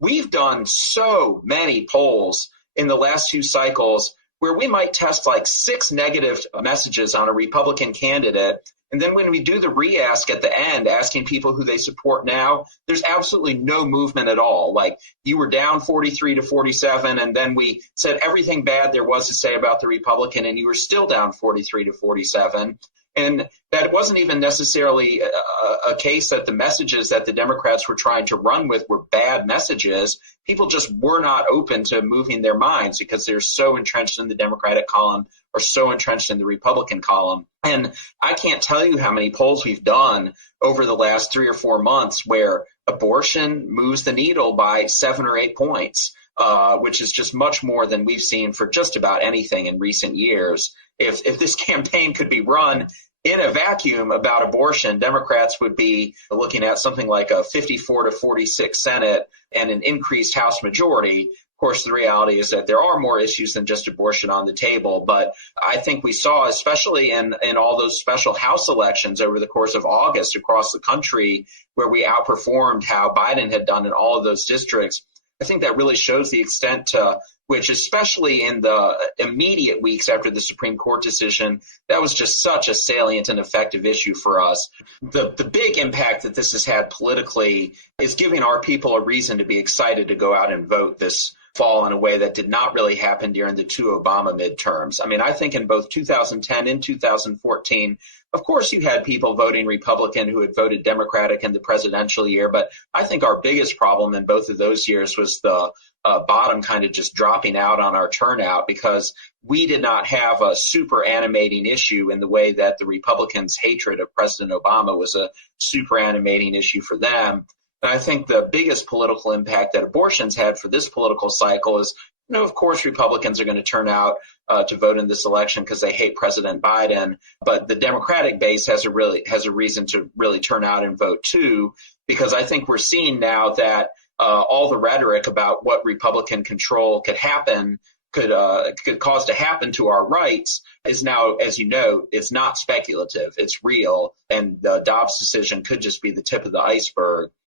we've done so many polls in the last two cycles where we might test like 6 negative messages on a Republican candidate. And then when we do the re-ask at the end, asking people who they support now, there's absolutely no movement at all. Like, you were down 43 to 47, and then we said everything bad there was to say about the Republican, and you were still down 43 to 47. And that wasn't even necessarily a case that the messages that the Democrats were trying to run with were bad messages. People just were not open to moving their minds because they're so entrenched in the Democratic column or so entrenched in the Republican column. And I can't tell you how many polls we've done over the last 3 or 4 months where abortion moves the needle by 7 or 8 points, which is just much more than we've seen for just about anything in recent years. If this campaign could be run in a vacuum about abortion, Democrats would be looking at something like a 54 to 46 Senate and an increased House majority. Of course, the reality is that there are more issues than just abortion on the table. But I think we saw, especially in all those special House elections over the course of August across the country, where we outperformed how Biden had done in all of those districts, I think that really shows the extent to which, especially in the immediate weeks after the Supreme Court decision, that was just such a salient and effective issue for us. The big impact that this has had politically is giving our people a reason to be excited to go out and vote this fall in a way that did not really happen during the 2 Obama midterms. I mean, I think in both 2010 and 2014, of course, you had people voting Republican who had voted Democratic in the presidential year. But I think our biggest problem in both of those years was the bottom kind of just dropping out on our turnout, because we did not have a super animating issue in the way that the Republicans' hatred of President Obama was a super animating issue for them. And I think the biggest political impact that abortion's had for this political cycle is, of course, Republicans are going to turn out to vote in this election because they hate President Biden. But the Democratic base has a reason to really turn out and vote too, because I think we're seeing now that all the rhetoric about what Republican control could cause to happen to our rights is now, as you know, it's not speculative. It's real. And the Dobbs decision could just be the tip of the iceberg.